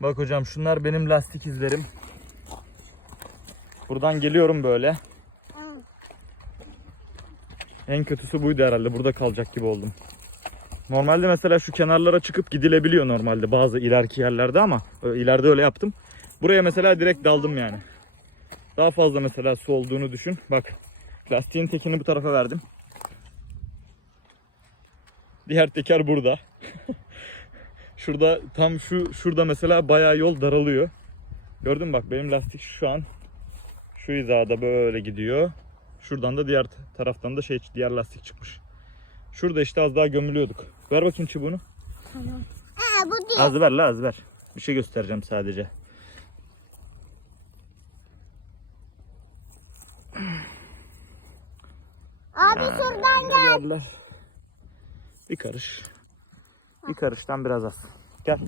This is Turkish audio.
Bak hocam şunlar benim lastik izlerim. Buradan geliyorum böyle. En kötüsü buydu herhalde. Burada kalacak gibi oldum. Normalde mesela şu kenarlara çıkıp gidilebiliyor normalde bazı ileriki yerlerde ama ileride öyle yaptım. Buraya mesela direkt daldım yani. Daha fazla mesela su olduğunu düşün. Bak lastiğin tekini bu tarafa verdim. Diğer teker burada. Şurada tam şu şurada mesela bayağı yol daralıyor. Gördün mü bak benim lastik şu an şu hizada böyle gidiyor. Şuradan da diğer taraftan da şey diğer lastik çıkmış. Şurada işte az daha gömülüyorduk. Ver bakayım çubuğunu. Aa, bu değil. Az ver la az ver. Bir şey göstereceğim sadece. Abi şuradan da. Geldiler. Bir karış. Bir karıştan biraz az. Gel.